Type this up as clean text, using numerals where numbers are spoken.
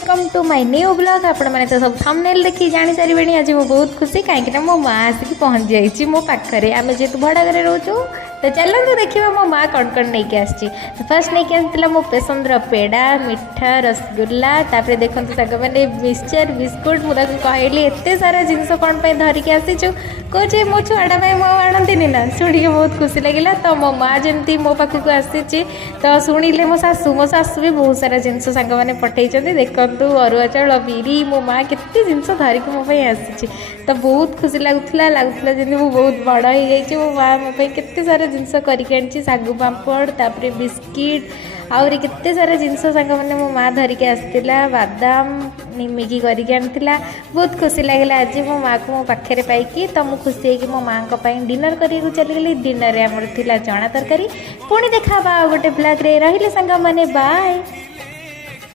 Welcome to my new blog. आपण मैंने तो सब थंबनेल देखि जानी सारे आज मैं बहुत खुशी कहीं मो माँ आसिक पहुँच जाइए मो पाखे। आम जेहतु भड़ा घर रोचु तो चलते देखिए मो माँ कौन कौन नहीं आसी। फर्स्ट नहीं आसला मो पसंदर पेड़ा मिठा रसगुल्ला तापर देखो साग मैंने मिक्सचर बिस्कुट मुझे कहली एत सारा जिनस कौन धरिकी आसीचु कहे मो छुआटा मो आणती ना शुणी बहुत खुशी लगे। तो मो माँ जमी मो पाखक आसी तो शुणिले मो सासू भी बहुत सारा जिनस सांग मैंने पठे देखु अरुआ चाउल बिरी मो माँ केते जिनस धरिकी मो आसी। तो बहुत खुशी लगुला जमी मु बहुत बड़ हो जाइए मो माँ मो केते सारा जिनस करके सागु पापड़ तापर बिस्किट आहरी केते सारा जिनस सांग मैंने मो माँ धरिकी आसला बादाम निमिकी करके आनी। बहुत खुशी लगे आज मो माँ को मो पाखे पाई। तो मुझे खुशी है मो माँ डिनर करने चली डिनर आमर थिला चना तरकारी। पुणी देखा गोटे ब्लॉग रे रहिले सांग माने बाय।